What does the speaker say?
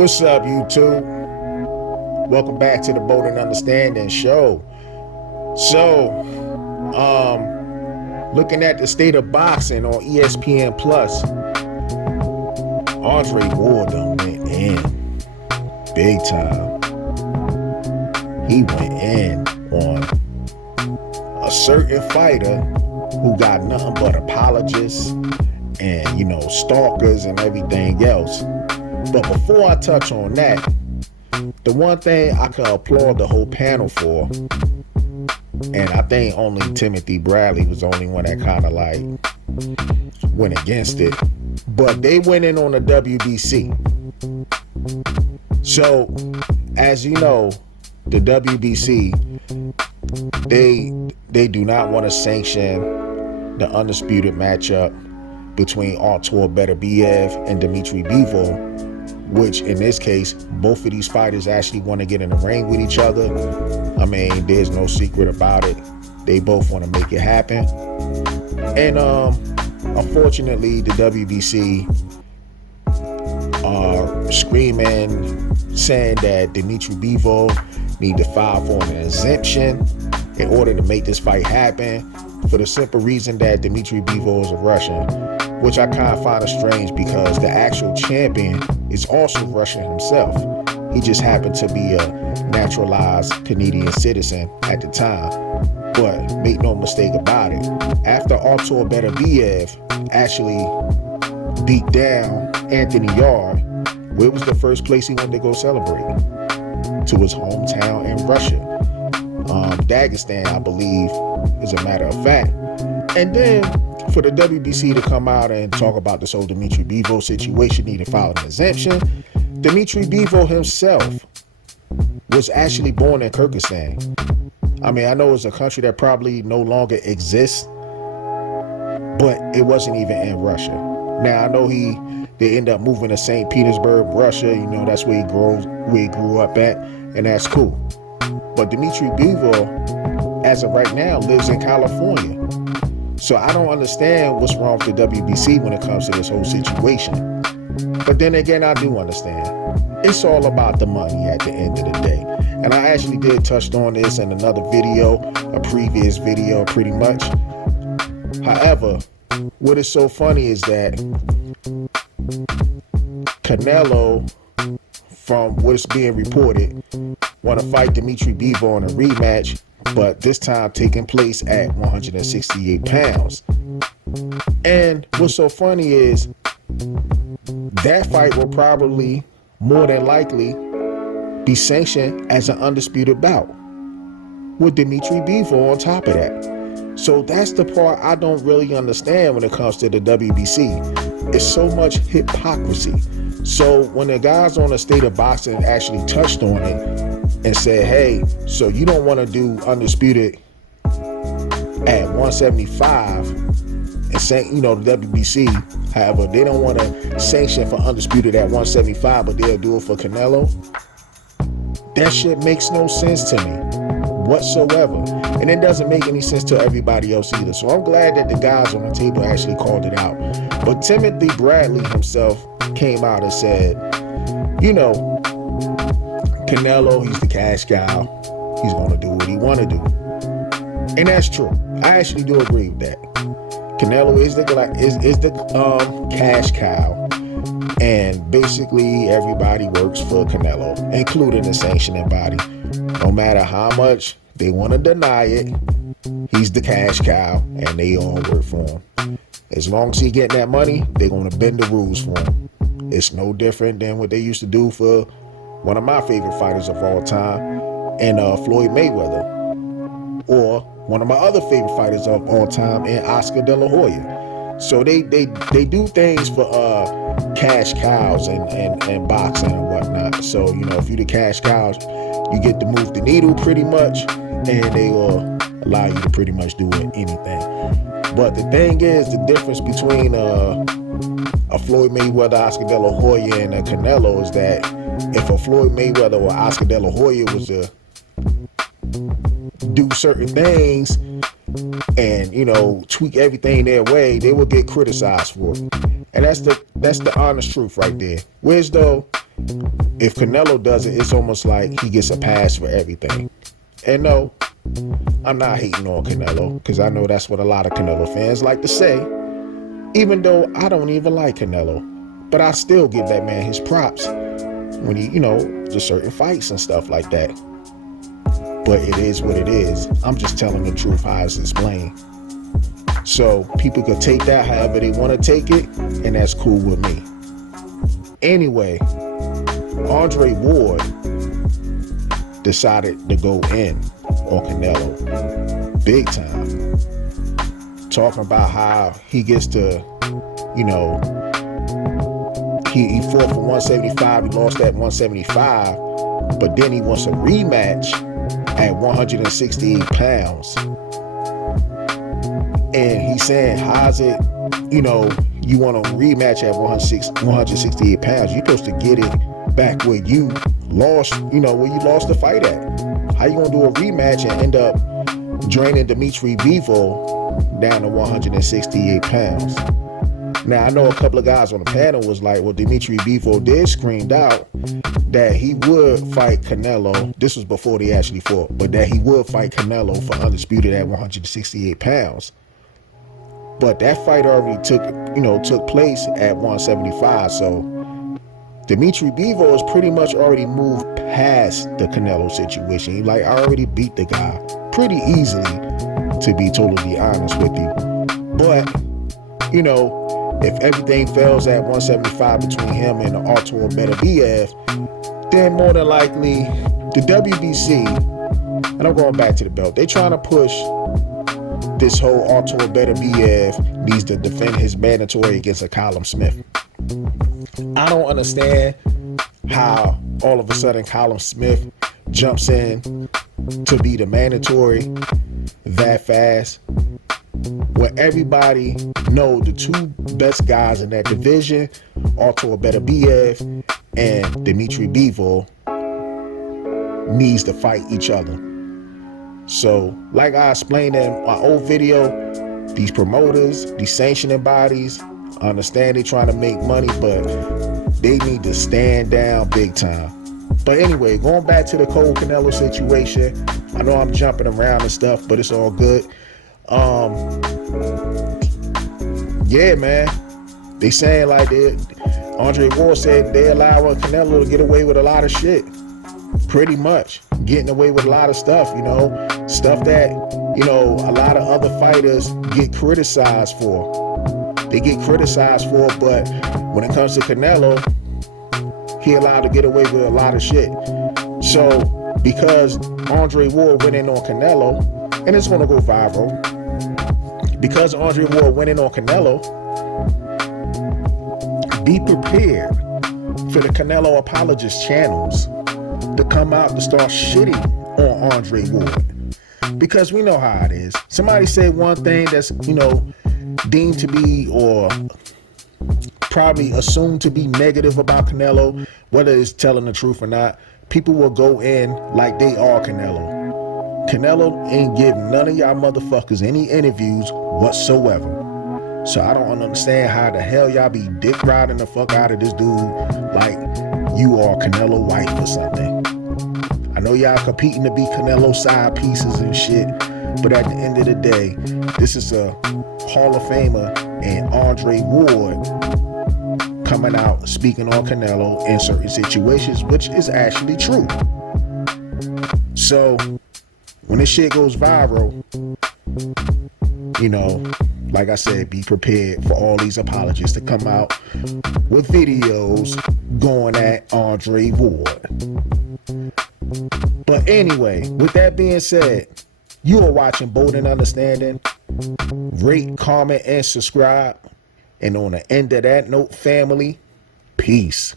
What's up, YouTube? Welcome back to the Bold and Understanding show. So, looking at the state of boxing on ESPN Plus, Andre Ward done went in big time. He went in on a certain fighter who got nothing but apologists and, stalkers and everything else. But before I touch on that, the one thing I can applaud the whole panel for, and I think only Timothy Bradley was the only one that kind of like went against it, but they went in on the WBC. So, as you know, the WBC, they do not want to sanction the undisputed matchup between Artur Beterbiev and Dmitry Bivol, which in this case, both of these fighters actually want to get in the ring with each other. I mean, there's no secret about it. They both want to make it happen. And unfortunately, the WBC are screaming, saying that Dmitry Bivol need to file for an exemption in order to make this fight happen, for the simple reason that Dmitry Bivol is a Russian, which I kind of find strange because the actual champion is also Russian himself. He just happened to be a naturalized Canadian citizen at the time. But make no mistake about it, after Artur Beterbiev actually beat down Anthony Yarde, where was the first place he went to go celebrate? To his hometown in Russia. Dagestan, I believe, as a matter of fact. And then for the WBC to come out and talk about this whole Dmitry Bivol situation, need to file an exemption. Dmitry Bivol himself was actually born in Kyrgyzstan. I mean, I know it's a country that probably no longer exists, but it wasn't even in Russia. Now I know they end up moving to St. Petersburg, Russia. That's where he grew up at, and that's cool. But Dmitry Bivol, as of right now, lives in California. So I don't understand what's wrong with the WBC when it comes to this whole situation. But then again, I do understand. It's all about the money at the end of the day. And I actually did touch on this in another video, a previous video pretty much. However, what is so funny is that Canelo, from what's being reported, want to fight Dmitry Bivol in a rematch, but this time taking place at 168 pounds. And what's so funny is that fight will probably, more than likely, be sanctioned as an undisputed bout with Dmitry Bivol on top of that. So that's the part I don't really understand when it comes to the WBC. It's so much hypocrisy. So when the guys on the state of boxing actually touched on it and said, hey, so you don't want to do undisputed at 175 and say, the WBC, however, they don't want to sanction for undisputed at 175, but they'll do it for Canelo. That shit makes no sense to me whatsoever. And it doesn't make any sense to everybody else either. So I'm glad that the guys on the table actually called it out. But Timothy Bradley himself came out and said, Canelo, he's the cash cow. He's going to do what he want to do. And that's true. I actually do agree with that. Canelo is the cash cow. And basically everybody works for Canelo, including the sanctioning body. No matter how much they want to deny it, he's the cash cow and they all work for him. As long as he getting that money, they're going to bend the rules for him. It's no different than what they used to do for one of my favorite fighters of all time, and Floyd Mayweather, or one of my other favorite fighters of all time, and Oscar De La Hoya. So they do things for cash cows and boxing and whatnot. So if you the cash cows, you get to move the needle pretty much, and they will allow you to pretty much do anything. But the thing is, the difference between a Floyd Mayweather, Oscar De La Hoya, and a Canelo is that if a Floyd Mayweather or Oscar De La Hoya was to do certain things and tweak everything their way, they will get criticized for it. And that's the honest truth right there. Whereas though if Canelo does it, it's almost like he gets a pass for everything. And no, I'm not hating on Canelo, because I know that's what a lot of Canelo fans like to say, even though I don't even like Canelo. But I still give that man his props when he, just certain fights and stuff like that. But it is what it is. I'm just telling the truth how it's explained. So people could take that however they want to take it, and that's cool with me. Anyway, Andre Ward decided to go in on Canelo big time, talking about how he gets to, he fought for 175, he lost at 175, but then he wants a rematch at 168 pounds. And he's saying, how's it, you want a rematch at 168 pounds? You're supposed to get it back where you lost, where you lost the fight at. How you gonna do a rematch and end up draining Dimitri Bivol down to 168 pounds? Now, I know a couple of guys on the panel was like, well, Dimitri Bivol did screamed out that he would fight Canelo. This was before they actually fought, but that he would fight Canelo for undisputed at 168 pounds. But that fight already took place at 175. So Dimitri Bivol is pretty much already moved past the Canelo situation. He I already beat the guy pretty easily, to be totally honest with you. But, if everything fails at 175 between him and Artur Beterbiev, then more than likely the WBC, and I'm going back to the belt, they trying to push this whole Artur Beterbiev needs to defend his mandatory against a Callum Smith. I don't understand how all of a sudden Callum Smith jumps in to be the mandatory that fast, when everybody know the two best guys in that division, Artur Beterbiev and Dimitri Bivol, needs to fight each other. So, like I explained in my old video, these promoters, these sanctioning bodies, I understand they're trying to make money, but they need to stand down big time. But anyway, going back to the Cole Canelo situation, I know I'm jumping around and stuff, but it's all good. Yeah, man, they saying Andre Ward said they allowing Canelo to get away with a lot of shit. Pretty much getting away with a lot of stuff, stuff that, a lot of other fighters get criticized for. They get criticized for, but when it comes to Canelo, he allowed to get away with a lot of shit. So because Andre Ward went in on Canelo, and it's going to go viral, because Andre Ward went in on Canelo, be prepared for the Canelo apologist channels to come out to start shitting on Andre Ward. Because we know how it is. Somebody say one thing that's, deemed to be or probably assumed to be negative about Canelo, whether it's telling the truth or not, people will go in like they are Canelo. Canelo ain't giving none of y'all motherfuckers any interviews whatsoever. So I don't understand how the hell y'all be dick riding the fuck out of this dude like you are Canelo wife or something. I know y'all competing to be Canelo side pieces and shit, but at the end of the day, this is a Hall of Famer and Andre Ward coming out speaking on Canelo in certain situations, which is actually true. So when this shit goes viral, like I said, be prepared for all these apologists to come out with videos going at Andre Ward. But anyway, with that being said, you are watching Bold and Understanding. Rate, comment, and subscribe. And on the end of that note, family, peace.